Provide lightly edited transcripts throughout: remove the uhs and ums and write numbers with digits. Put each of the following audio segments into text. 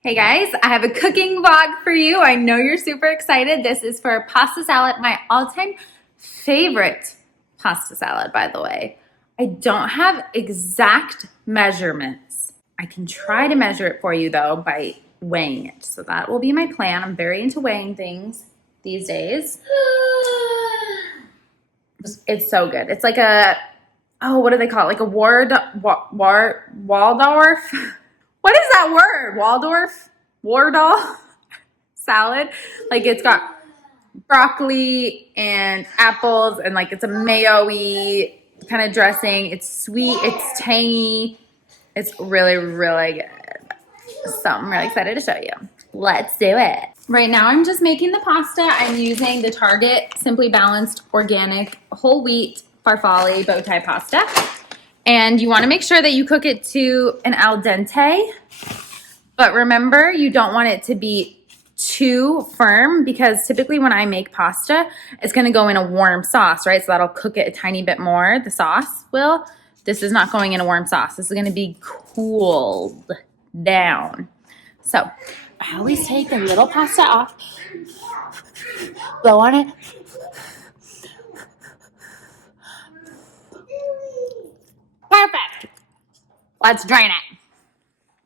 Hey guys, I have a cooking vlog for you. I know you're super excited. This is for pasta salad, my all-time favorite pasta salad, by the way. I don't have exact measurements. I can try to measure it for you though by weighing it. So that will be my plan. I'm very into weighing things these days. It's so good. It's like what do they call it? Like a Waldorf? What is that word? Waldorf salad. Like it's got broccoli and apples and like it's a mayo-y kind of dressing. It's sweet, it's tangy. It's really, really good. So I'm really excited to show you. Let's do it. Right now I'm just making the pasta. I'm using the Target Simply Balanced Organic Whole Wheat Farfalle bow tie pasta. And you want to make sure that you cook it to an al dente. But remember, you don't want it to be too firm because typically when I make pasta, it's going to go in a warm sauce, right? So that'll cook it a tiny bit more. The sauce will. This is not going in a warm sauce. This is going to be cooled down. So I always take a little pasta off, blow on it. Perfect. Let's drain it.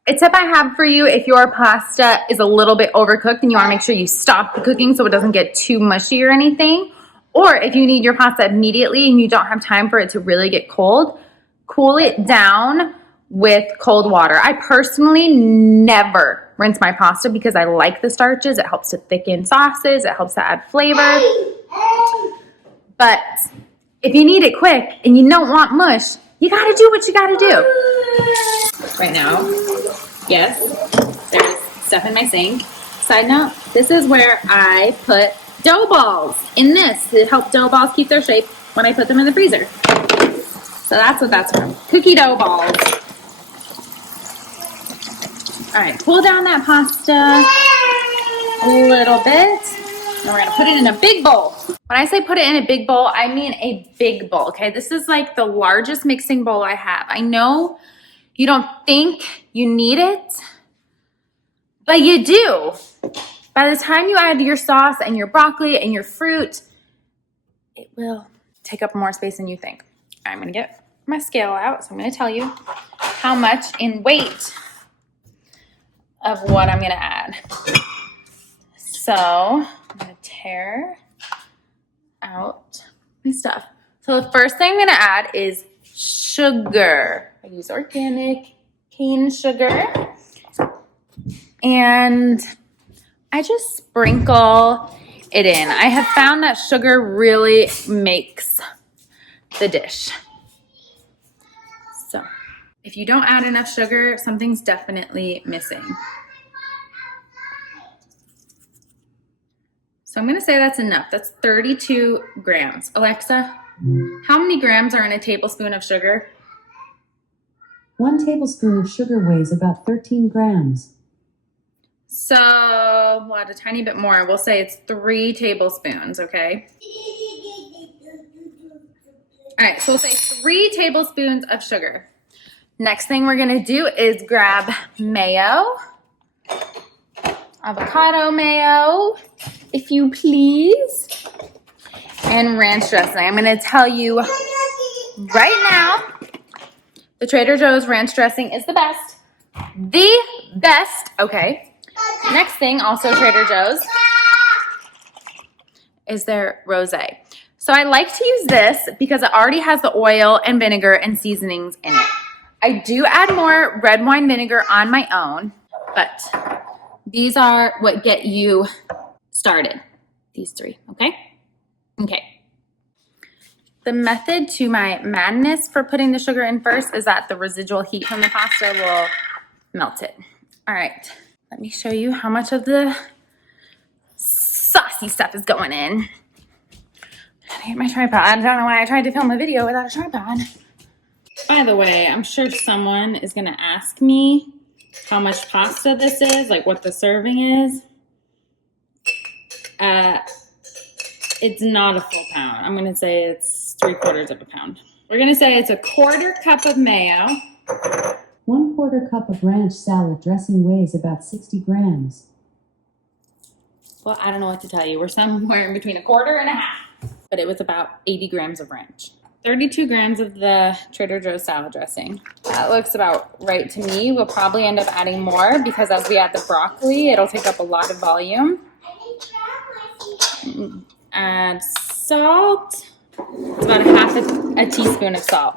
A tip I have for you, if your pasta is a little bit overcooked and you want to make sure you stop the cooking so it doesn't get too mushy or anything, or if you need your pasta immediately and you don't have time for it to really get cold, cool it down with cold water. I personally never rinse my pasta because I like the starches. It helps to thicken sauces. It helps to add flavor. But if you need it quick and you don't want mush, you got to do what you got to do. Right now, yes, there's stuff in my sink. Side note, this is where I put dough balls in this to help dough balls keep their shape when I put them in the freezer. So that's what that's from. Cookie dough balls. All right, pull down that pasta a little bit. And we're gonna put it in a big bowl. When I say put it in a big bowl, I mean a big bowl, okay? This is like the largest mixing bowl I have. I know you don't think you need it, but you do. By the time you add your sauce and your broccoli and your fruit, it will take up more space than you think. I'm gonna get my scale out, so I'm gonna tell you how much in weight of what I'm gonna add. So I'm gonna tear out my stuff. So the first thing I'm gonna add is sugar. I use organic cane sugar. And I just sprinkle it in. I have found that sugar really makes the dish. So if you don't add enough sugar, something's definitely missing. So I'm gonna say that's enough. That's 32 grams. Alexa, how many grams are in a tablespoon of sugar? 1 tablespoon of sugar weighs about 13 grams. So we'll add a tiny bit more. We'll say it's 3 tablespoons, okay? All right, so we'll say 3 tablespoons of sugar. Next thing we're gonna do is grab mayo, avocado mayo, if you please, and ranch dressing. I'm gonna tell you right now, the Trader Joe's ranch dressing is the best. The best, okay. Next thing, also Trader Joe's, is their rosé. So I like to use this because it already has the oil and vinegar and seasonings in it. I do add more red wine vinegar on my own, but these are what get you started. These 3, okay? Okay. The method to my madness for putting the sugar in first is that the residual heat from the pasta will melt it. All right, let me show you how much of the saucy stuff is going in. I hate my tripod. I don't know why I tried to film a video without a tripod. By the way, I'm sure someone is gonna ask me how much pasta this is, like what the serving is. It's not a full pound. I'm gonna say it's 3/4 of a pound. We're gonna say it's a 1/4 cup of mayo, 1/4 cup of ranch salad dressing weighs about 60 grams. Well, I don't know what to tell you. We're somewhere in between 1/4 and 1/2. But it was about 80 grams of ranch. 32 grams of the Trader Joe's salad dressing. That looks about right to me. We'll probably end up adding more because as we add the broccoli, it'll take up a lot of volume. Add salt. It's about 1/2 a teaspoon of salt.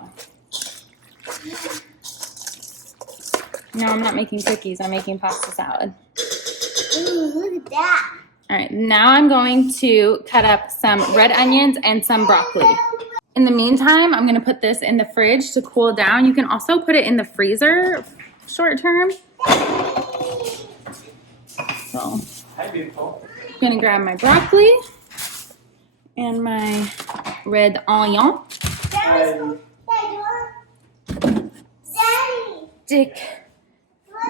No, I'm not making cookies. I'm making pasta salad. Ooh, look at that. All right, now I'm going to cut up some red onions and some broccoli. In the meantime, I'm gonna put this in the fridge to cool down. You can also put it in the freezer short term. So, Hi, beautiful. I'm gonna grab my broccoli and my red onion. Stick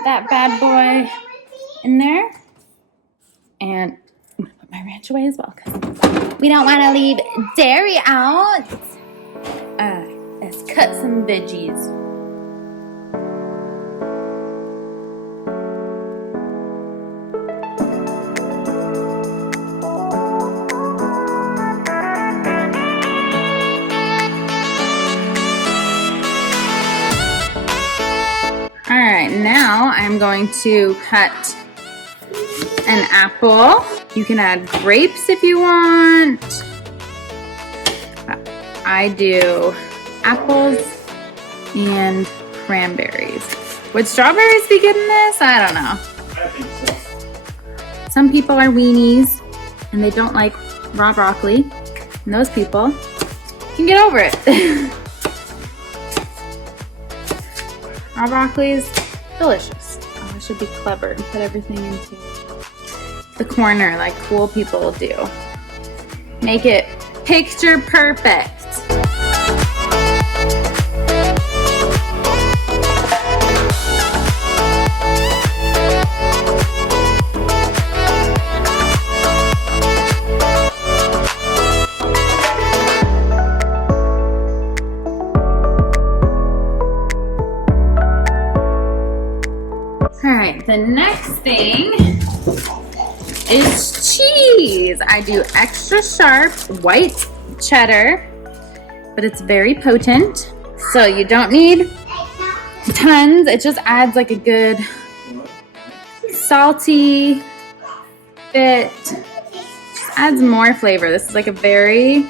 that bad boy in there. And I'm gonna put my ranch away as well because we don't wanna leave dairy out. Let's cut some veggies. All right, now I'm going to cut an apple. You can add grapes if you want. I do apples and cranberries. Would strawberries be good in this? I don't know. I think so. Some people are weenies and they don't like raw broccoli. And those people can get over it. Raw broccoli is delicious. Oh, I should be clever and put everything into the corner like cool people do. Make it picture perfect. All right, the next thing is cheese. I do extra sharp white cheddar, but it's very potent. So you don't need tons. It just adds like a good salty bit. Just adds more flavor. This is like a very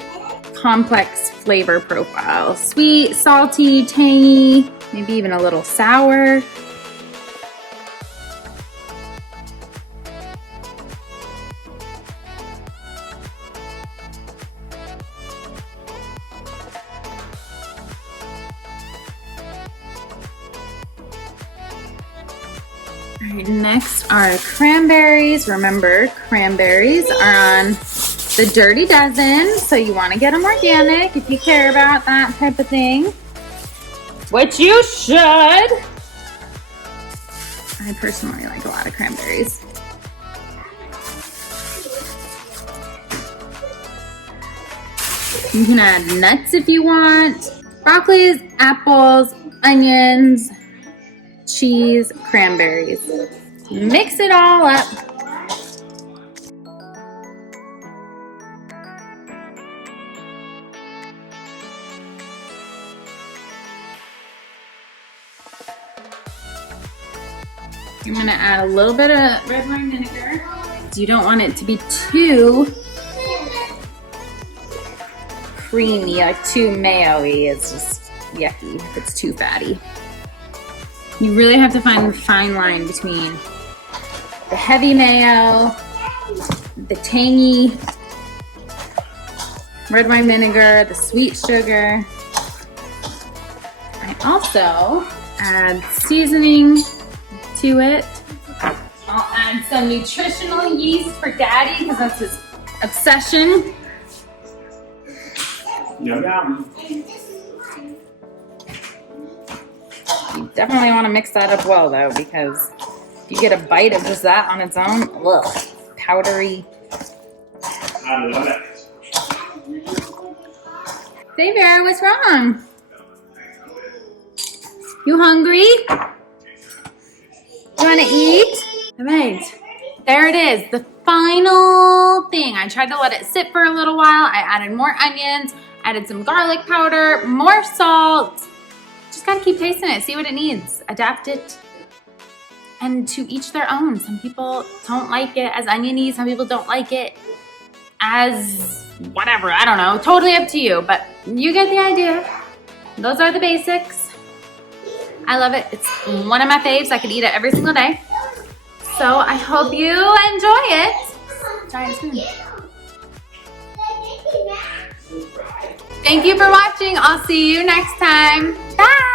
complex flavor profile. Sweet, salty, tangy, maybe even a little sour. All right, next are cranberries. Remember, cranberries are on the Dirty Dozen, so you want to get them organic if you care about that type of thing, which you should. I personally like a lot of cranberries. You can add nuts if you want. Broccolis, apples, onions, cheese, cranberries. Mix it all up. I'm gonna add a little bit of red wine vinegar. You don't want it to be too creamy, like too mayo-y. It's just yucky if it's too fatty. You really have to find the fine line between the heavy mayo, the tangy red wine vinegar, the sweet sugar. I also add seasoning to it. I'll add some nutritional yeast for Daddy because that's his obsession. Yum yum. You definitely want to mix that up well though, because if you get a bite of just that on its own, ugh, powdery. I love it. Hey Vera, what's wrong? You hungry? You wanna eat? All right, there it is, the final thing. I tried to let it sit for a little while. I added more onions, added some garlic powder, more salt. Just gotta keep tasting it, see what it needs, adapt it. And to each their own. Some people don't like it as oniony, some people don't like it as whatever, I don't know, totally up to you, but you get the idea. Those are the basics. I love it, it's one of my faves. I could eat it every single day. So I hope you enjoy it. Giant spoon. Thank you for watching. I'll see you next time. Bye.